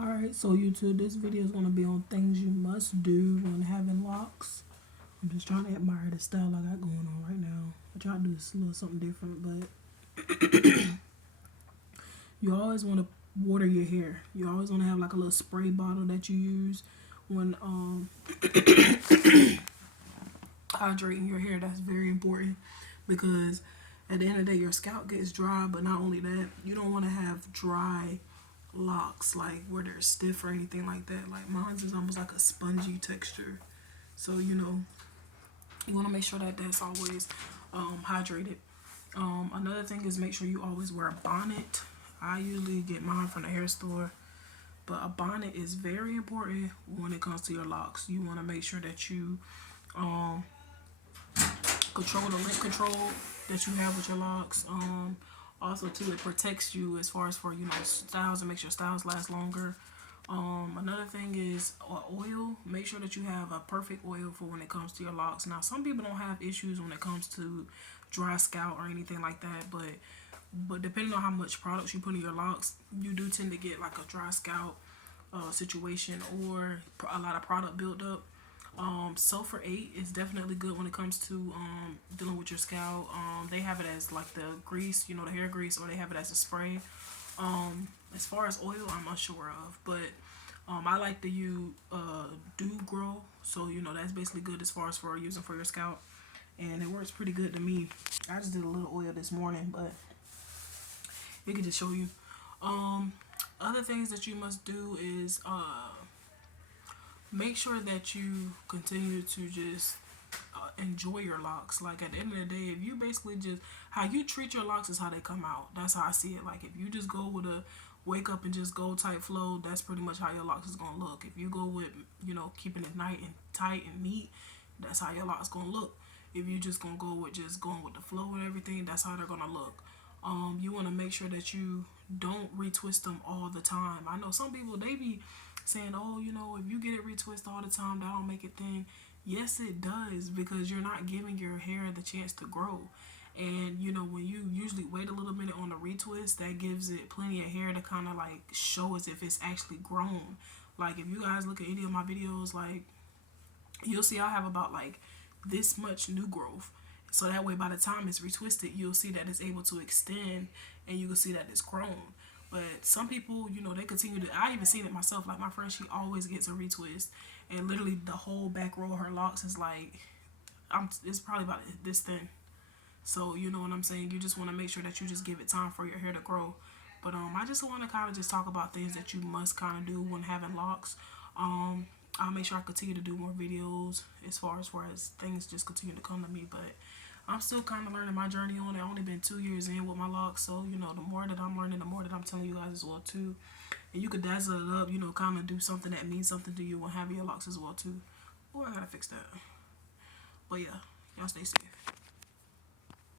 Alright, so YouTube, this video is going to be on things you must do when having locks. I'm just trying to admire the style I got going on right now. I try to do a little something different, but you always want to water your hair. You always want to have like a little spray bottle that you use when hydrating your hair. That's very important because at the end of the day, your scalp gets dry, but not only that, you don't want to have dry locks like where they're stiff or anything like that. Like mine's is almost like a spongy texture, so you want to make sure that that's always hydrated. Another thing is make sure you always wear a bonnet. I usually get mine from the hair store, but a bonnet is very important when it comes to your locks. You want to make sure that you control the length control that you have with your locks. Also too, it protects you as far as for styles and makes your styles last longer. Another thing is oil. Make sure that you have a perfect oil for when it comes to your locks. Now some people don't have issues when it comes to dry scalp or anything like that, but depending on how much products you put in your locks, you do tend to get like a dry scalp situation or a lot of product built up. Sulfur 8 is definitely good when it comes to dealing with your scalp. They have it as like the grease, the hair grease, or they have it as a spray. As far as oil, I'm unsure of, but I like to use Dew Grow, so that's basically good as far as for using for your scalp, and it works pretty good to me. I just did a little oil this morning, but it can just show you. Other things that you must do is make sure that you continue to just enjoy your locks. Like at the end of the day, if you basically just how you treat your locks is how they come out. That's how I see it. Like if you just go with a wake up and just go type flow, that's pretty much how your locks is gonna look. If you go with keeping it nice and tight and neat, that's how your locks gonna look. If you just gonna go with just going with the flow and everything, that's how they're gonna look. You want to make sure that you don't retwist them all the time. I know some people, they be saying, oh, if you get it retwist all the time, that don't make it thin. Yes, it does, because you're not giving your hair the chance to grow. And when you usually wait a little minute on the retwist, that gives it plenty of hair to kind of like show as if it's actually grown. Like if you guys look at any of my videos, like you'll see I have about like this much new growth. So that way by the time it's retwisted, you'll see that it's able to extend and you can see that it's grown. But some people, they continue to, I even seen it myself. Like my friend, she always gets a retwist and literally the whole back row of her locks is like, it's probably about this thin. So you know what I'm saying? You just want to make sure that you just give it time for your hair to grow. But I just want to kind of just talk about things that you must kind of do when having locks. I'll make sure I continue to do more videos as far as things just continue to come to me. But I'm still kind of learning my journey on it. I've only been 2 years in with my locks. So, the more that I'm learning, the more that I'm telling you guys as well too. And you could dazzle it up, kind of do something that means something to you when having your locks as well too. Oh, I gotta fix that. But yeah, y'all stay safe.